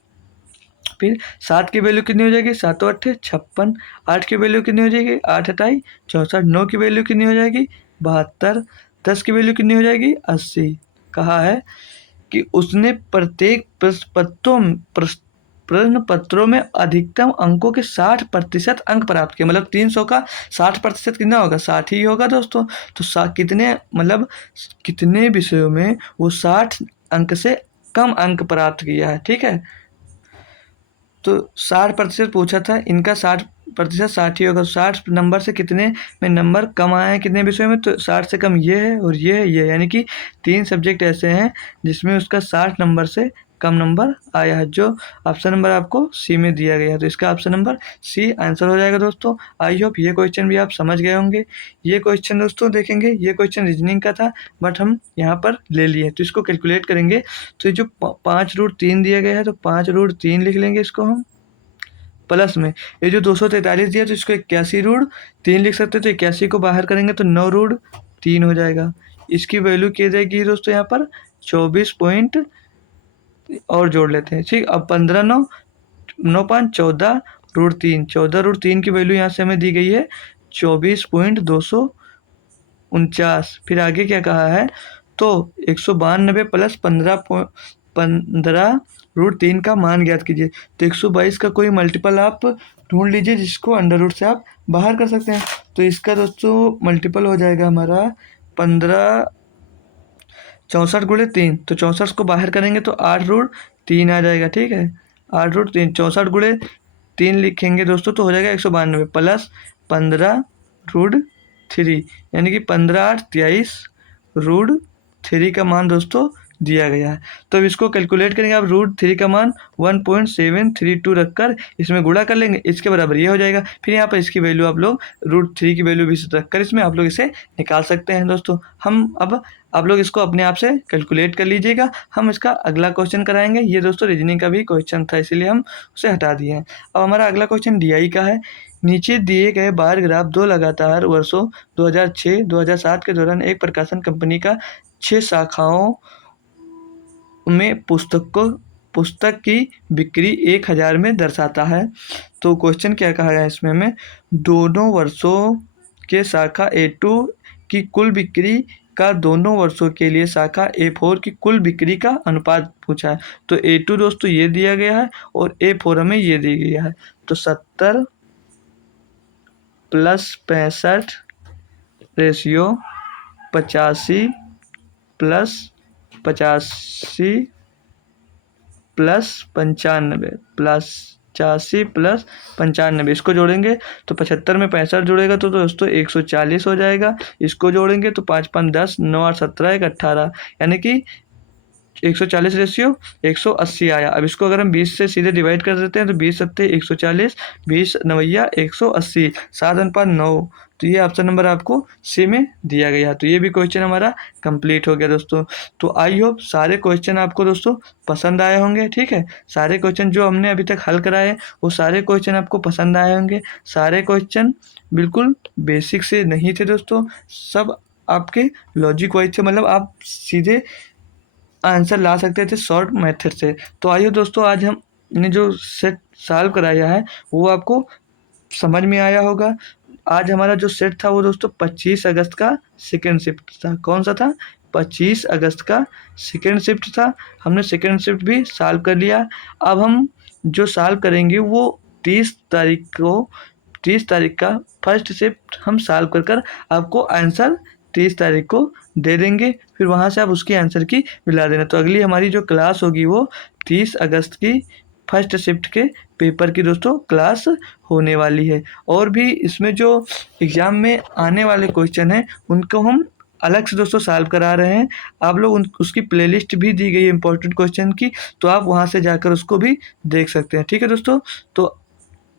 फिर 7 की वैल्यू कितनी हो जाएगी, 7 अट्ठे 56, 8 की वैल्यू कितनी हो जाएगी, 8 अट्ठाई 64, 9 की वैल्यू कितनी हो जाएगी 72, 10 की वैल्यू कितनी हो जाएगी 80। कहा है कि उसने प्रत्येक प्रश्न पत्रों में अधिकतम अंकों के 60% अंक प्राप्त किए, मतलब 300 का 60% कितना होगा, 60 ही होगा दोस्तों। तो कितने, मतलब कितने विषयों में वो 60 अंक से कम अंक प्राप्त किया है। ठीक है, तो 60% पूछा था, इनका 60% 60 ही होगा। 60 नंबर से कितने में नंबर कम आए हैं कितने विषयों में, तो 60 से कम ये है और ये है, ये, यानी कि 3 सब्जेक्ट ऐसे हैं जिसमें उसका 60 नंबर से कम नंबर आया है, जो ऑप्शन नंबर आपको सी में दिया गया है। तो इसका ऑप्शन नंबर सी आंसर हो जाएगा दोस्तों। आई होप ये क्वेश्चन भी आप समझ गए होंगे। ये क्वेश्चन दोस्तों देखेंगे, ये क्वेश्चन रीजनिंग का था, बट हम यहाँ पर ले लिए, तो इसको कैलकुलेट करेंगे। तो ये जो 5√3 दिया गया है, तो 5√3 लिख लेंगे इसको हम, प्लस में ये जो 243 दिया तो इसको 81√3 लिख सकते हैं। तो 81 को बाहर करेंगे तो 9√3 हो जाएगा। इसकी वैल्यू क्या जाएगी दोस्तों, यहाँ पर 24 पॉइंट और जोड़ लेते हैं। ठीक, अब 15 9 9 5 14√3, 14√3 की वैल्यू यहाँ से हमें दी गई है 24.249। फिर आगे क्या कहा है, तो 192 प्लस 15√3 का मान ज्ञात कीजिए। तो 122 का कोई मल्टीपल आप ढूंढ लीजिए जिसको अंडर रूट से आप बाहर कर सकते हैं। तो इसका दोस्तों मल्टीपल हो जाएगा हमारा 15, 64 गुणे 3, तो 64 को बाहर करेंगे तो 8√3 आ जाएगा। ठीक है, 8√3, 64 गुणे 3 लिखेंगे दोस्तों तो हो जाएगा 192 प्लस 15√3, यानी कि 15 8 23√3 का मान दोस्तों दिया गया है। तो अब इसको कैलकुलेट करेंगे आप, √3 का मान 1.732 रखकर इसमें गुणा कर लेंगे, इसके बराबर ये हो जाएगा। फिर यहाँ पर इसकी वैल्यू आप लोग √3 की वैल्यू भी रखकर इसमें आप लोग इसे निकाल सकते हैं दोस्तों। हम अब आप लोग इसको अपने आप से कैलकुलेट कर लीजिएगा। हम इसका अगला क्वेश्चन कराएंगे। ये दोस्तों रीजनिंग का भी क्वेश्चन था, इसीलिए हम उसे हटा दिए हैं। अब हमारा अगला क्वेश्चन डीआई का है। नीचे दिए गए बार ग्राफ दो लगातार वर्षों 2006-2007 के दौरान एक प्रकाशन कंपनी का 6 शाखाओं में पुस्तक की बिक्री 1000 में दर्शाता है। तो क्वेश्चन क्या कहा है इसमें हमें, दोनों वर्षों के शाखा A2 की कुल बिक्री का दोनों वर्षों के लिए शाखा A4 की कुल बिक्री का अनुपात पूछा है। तो A2 दोस्तों ये दिया गया है और A4 हमें ये दिया गया है। तो 70 + 65 रेशियो 85 + 85 + 95 85 + 95, इसको जोड़ेंगे तो 75 में 65 जोड़ेगा तो दोस्तों 140 हो जाएगा। इसको जोड़ेंगे तो 5 5 10 9 8 17 1 18, यानी कि 140 रेशियो 180 आया। अब इसको अगर हम 20 से सीधे डिवाइड कर देते हैं तो 20 सत्ते 140, 20 नवैया 180, 7 अनुपात 9। तो ये ऑप्शन नंबर आपको सी में दिया गया। तो ये भी क्वेश्चन हमारा कंप्लीट हो गया दोस्तों। तो आई होप सारे क्वेश्चन आपको दोस्तों पसंद आए होंगे। ठीक है, सारे क्वेश्चन जो हमने अभी तक हल कराए वो सारे क्वेश्चन आपको पसंद आए होंगे। सारे क्वेश्चन बिल्कुल बेसिक से नहीं थे दोस्तों, सब आपके लॉजिक वाइज थे, मतलब आप सीधे आंसर ला सकते थे शॉर्ट मेथड से। तो आइए दोस्तों, आज हमने जो सेट सॉल्व कराया है वो आपको समझ में आया होगा। आज हमारा जो सेट था वो दोस्तों 25 अगस्त का सेकंड शिफ्ट था। कौन सा था? 25 अगस्त का सेकंड शिफ्ट था। हमने सेकंड शिफ्ट भी सॉल्व कर लिया। अब हम जो सॉल्व करेंगे वो 30 तारीख का फर्स्ट शिफ्ट हम सॉल्व कर कर आपको आंसर 30 तारीख को दे देंगे। फिर वहाँ से आप उसकी आंसर की मिला देना। तो अगली हमारी जो क्लास होगी वो 30 अगस्त की फर्स्ट शिफ्ट के पेपर की दोस्तों क्लास होने वाली है। और भी इसमें जो एग्ज़ाम में आने वाले क्वेश्चन हैं उनको हम अलग से दोस्तों सॉल्व करा रहे हैं। आप लोग उसकी प्लेलिस्ट भी दी गई है इंपॉर्टेंट क्वेश्चन की, तो आप वहाँ से जाकर उसको भी देख सकते हैं। ठीक है दोस्तों, तो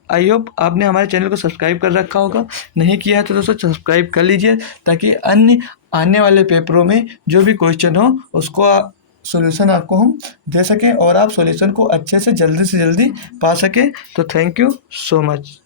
आई होप आपने हमारे चैनल को सब्सक्राइब कर रखा होगा। नहीं किया है तो दोस्तों सब्सक्राइब कर लीजिए, ताकि अन्य आने वाले पेपरों में जो भी क्वेश्चन हो उसको सॉल्यूशन आपको हम दे सकें और आप सॉल्यूशन को अच्छे से जल्दी पा सकें। तो थैंक यू सो मच।